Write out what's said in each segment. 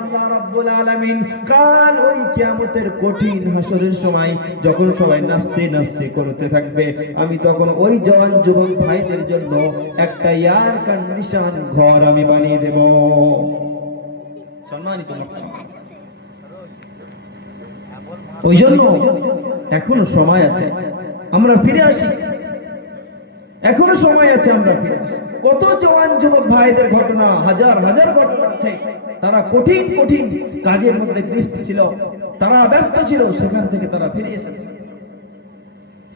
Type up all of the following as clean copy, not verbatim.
আল্লাহ রাব্বুল আলামিন কাল ওই কিয়ামতের কঠিন হাসরের সময় যখন সবাই নাফসে নাফসে করতে থাকবে, আমি তখন ওই জওয়ান যুবক ভাইদের জন্য একটা এয়ার কন্ডিশন ঘর আমি বানিয়ে দেব। সম্মানিত ওই জন্য এখনো সময় আছে, আমরা ফিরে আসি, এখনো সময় আছে, আমরা ফিরে আসি। কত জওয়ান যুবক ভাইদের ঘটনা, হাজার হাজার ঘটনা আছে, তারা কঠিন কঠিন কাজের মধ্যে গৃহস্থ ছিল, তারা ব্যস্ত ছিল, সেখান থেকে তারা ফিরে এসেছে।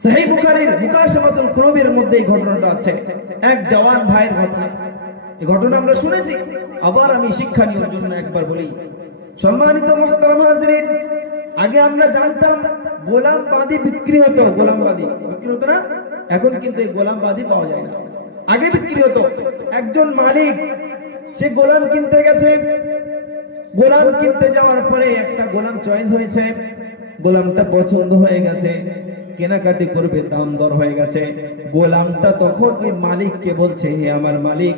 সহিহ বুখারীর মুকাশাফাতুল কুরুবের মধ্যে এই ঘটনাটা আছে, এক জওয়ান ভাইয়ের ঘটনা। এই ঘটনা আমরা শুনেছি, আবার আমি শিক্ষা নেওয়ার জন্য একবার বলি। সম্মানিত মুহতারাম হাজিরিন, আগে আমরা জানতাম গোলামবাদী বিক্রি হতো, গোলামবাদী বিক্রি হতো না, এখন কিন্তু এই গোলামবাদী পাওয়া যায় না। আগে বিক্রি হতো, একজন মালিক সে গোলাম কিনতে গেছে, গোলাম কিনতে যাওয়ার পরে একটা গোলাম চয়েস হয়েছে, গোলামটা পছন্দ হয়ে গেছে, কেনাকাটি করবে, দাম দর হয়ে গেছে। গোলামটা তখন ওই মালিককে বলছে, হে আমার মালিক,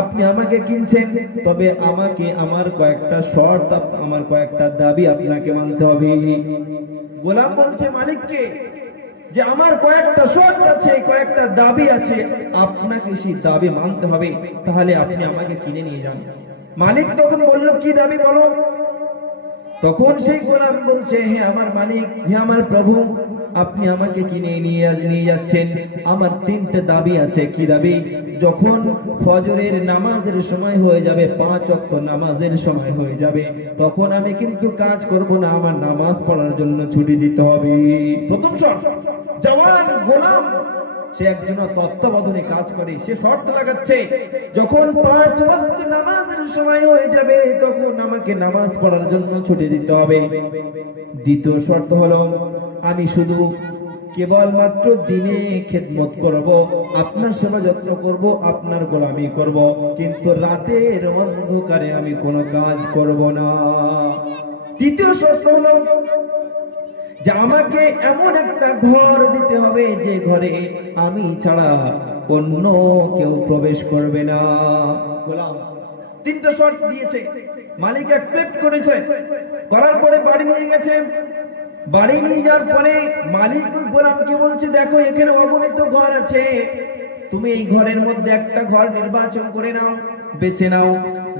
আপনি আমাকে কিনছেন, তবে আমাকে আমার কয়েকটা শর্ত, আমার কয়েকটা দাবি আপনাকে মানতে হবে। গোলাম বলছে মালিককে যে আমার কয়েকটা শর্ত আছে, কয়েকটা দাবি আছে, আপনাকে সেই দাবি মানতে হবে, তাহলে আপনি আমাকে কিনে নিয়ে যান। মালিক তখন বলল, কি দাবি বলো? তখন সেই গোলাম বলছে, হে আমার মালিক, হে আমার প্রভু, আপনি আমাকে কিনে নিয়ে যাচ্ছেন, আমার তিনটে দাবি আছে। কি দাবি? যখন ফজরের নামাজের সময় হয়ে যাবে, 5 ওয়াক্ত নামাজের সময় হয়ে যাবে, তখন আমি কিন্তু কাজ করব না, আমার নামাজ পড়ার জন্য ছুটি দিতে হবে। প্রথম শর্ত। জওয়ান গোলাম সে একজন তত্ত্বাবধানে কাজ করে, সে শর্ত লাগাচ্ছে, যখন 5 ওয়াক্ত নামাজের সময় হয়ে যাবে, তখন আমাকে নামাজ পড়ার জন্য ছুটি দিতে হবে। দ্বিতীয় শর্ত হলো, আমি শুধু কেবলমাত্র দিনে খেদমত করব, আপনার সেবা যত্ন করব, আপনার গোলামি করব, কিন্তু রাতের অন্ধকারে আমি কোনো কাজ করব না। তৃতীয় শর্ত হলো যে আমাকে এমন একটা ঘর দিতে হবে যে ঘরে আমি ছাড়া অন্য কেউ প্রবেশ করবে না। গোলাম তিনটা শর্ত দিয়েছে, মালিক অ্যাকসেপ্ট করেছে, করার পরে বাড়ি নিয়ে গেছে। বাড়ি নিয়ে যাওয়ার পরে মালিক ওই গোলামকে বলছে, দেখো এখানে অগণিত ঘর আছে, তুমি এই ঘরের মধ্যে একটা ঘর নির্বাচন করে নাও, বেছে নাও।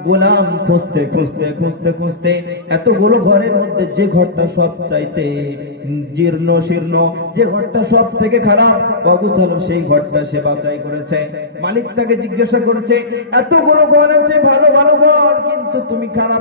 গোলাম খুঁজতে খুঁজতে খুঁজতে খুঁজতে এতগুলো ঘরের মধ্যে যে ঘরটা সব চাইতে জীর্ণ শীর্ণ, যে ঘরটা সব থেকে খারাপ, অগুছালো, সেই ঘরটা সে বাছাই করেছে। মালিক তাকে জিজ্ঞাসা করছে, এতগুলো ঘর আছে, ভালো ভালো ঘর, কিন্তু তুমি খারাপ